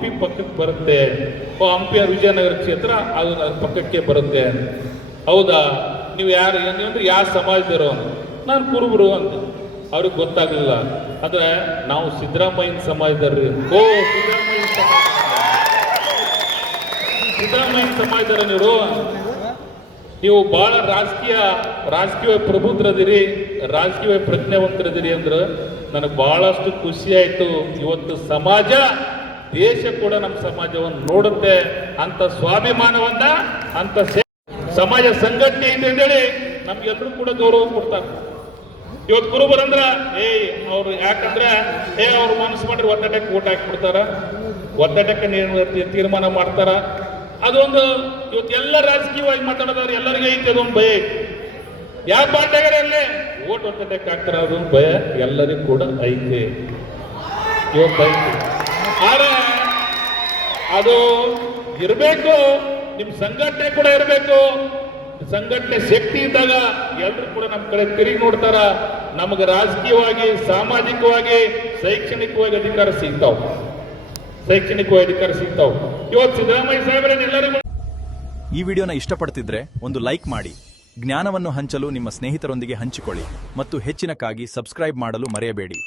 ಹಂಪಿ ಪಕ್ಕಕ್ಕೆ ಬರುತ್ತೆ, ಹಂಪಿ ವಿಜಯನಗರ ಕ್ಷೇತ್ರ ಅದು ಪಕ್ಕಕ್ಕೆ ಬರುತ್ತೆ. ಹೌದಾ, ನೀವು ಯಾರು ಏನಂದ್ರೆ ಯಾವ ಸಮಾಜದವರು? ನಾನು ಕುರುಬರು ಅಂತ. ಅವ್ರಿಗೆ ಗೊತ್ತಾಗಲಿಲ್ಲ. ಆದರೆ ನಾವು ಸಿದ್ದರಾಮಯ್ಯನ ಸಮಾಜದವ್ರಿ. ಓ, ಸಿದ್ದರಾಮಯ್ಯನ ಸಮಾಜದವ್ರ ನೀವು ಭಾಳ ರಾಜಕೀಯ ಪ್ರಬುದ್ಧರದಿರಿ, ರಾಜಕೀಯ ಪ್ರಜ್ಞಾವಂತರದಿರಿ ಅಂದ್ರೆ ನನಗೆ ಬಹಳಷ್ಟು ಖುಷಿ ಆಯಿತು. ಇವತ್ತು ಸಮಾಜ, ದೇಶ ಕೂಡ ನಮ್ಮ ಸಮಾಜವನ್ನು ನೋಡುತ್ತೆ ಅಂತ ಸ್ವಾಭಿಮಾನವನ್ನ, ಅಂತ ಸಮಾಜ ಸಂಘಟನೆ ಇದೆ ಅಂತೇಳಿ ನಮ್ಗೆಲ್ಲರೂ ಕೂಡ ಗೌರವ ಕೊಡ್ತಾರೆ. ಇವತ್ತು ಕುರುಬರಂದ್ರ ಅವ್ರು ಯಾಕಂದ್ರೆ ಅವ್ರು ಮನಸ್ಸು ಮಾಡ್ರಿ ಒತ್ತಡಕ್ಕೆ ಓಟ್ ಹಾಕಿಬಿಡ್ತಾರ, ಒತ್ತಡಕ್ಕೆ ತೀರ್ಮಾನ ಮಾಡ್ತಾರ. ಅದೊಂದು ಇವತ್ತು ಎಲ್ಲ ರಾಜಕೀಯವಾಗಿ ಮಾತಾಡೋದವ್ರು ಎಲ್ಲರಿಗೂ ಐತೆ, ಅದೊಂದು ಭಯ ಐತಿ. ಯಾವ ಪಾರ್ಟಿಗಾರಲ್ಲಿ ಓಟ್ ಒತ್ತಡಕ್ಕೆ ಹಾಕ್ತಾರ, ಅದೊಂದು ಭಯ ಎಲ್ಲರಿಗೂ ಕೂಡ ಐತೆ. ಇವತ್ತು ಐತಿ. ಆದ್ರೆ ಅದು ಇರಬೇಕು, ನಿಮ್ಮ ಸಂಘಟನೆ ಕೂಡ ಇರಬೇಕು. ಸಂಘಟನೆ ಶಕ್ತಿ ಇದ್ದಾಗ ಎಲ್ಲರೂ ಕೂಡ ನಮ್ಮ ಕಡೆ ತಿರುಗಿ ನೋಡ್ತಾರ. ನಮಗೆ ರಾಜಕೀಯವಾಗಿ, ಸಾಮಾಜಿಕವಾಗಿ, ಶೈಕ್ಷಣಿಕವಾಗಿ ಅಧಿಕಾರ ಸಿಗ್ತಾವ. ಇವತ್ತು ಸಿದ್ದರಾಮಯ್ಯ ಸಾಹೇಬರನ್ನೆಲ್ಲರಿಗೂ ಈ ವಿಡಿಯೋನ ಇಷ್ಟಪಡ್ತಿದ್ರೆ ಒಂದು ಲೈಕ್ ಮಾಡಿ, ಜ್ಞಾನವನ್ನು ಹಂಚಲು ನಿಮ್ಮ ಸ್ನೇಹಿತರೊಂದಿಗೆ ಹಂಚಿಕೊಳ್ಳಿ ಮತ್ತು ಹೆಚ್ಚಿನಕ್ಕಾಗಿ ಸಬ್ಸ್ಕ್ರೈಬ್ ಮಾಡಲು ಮರೆಯಬೇಡಿ.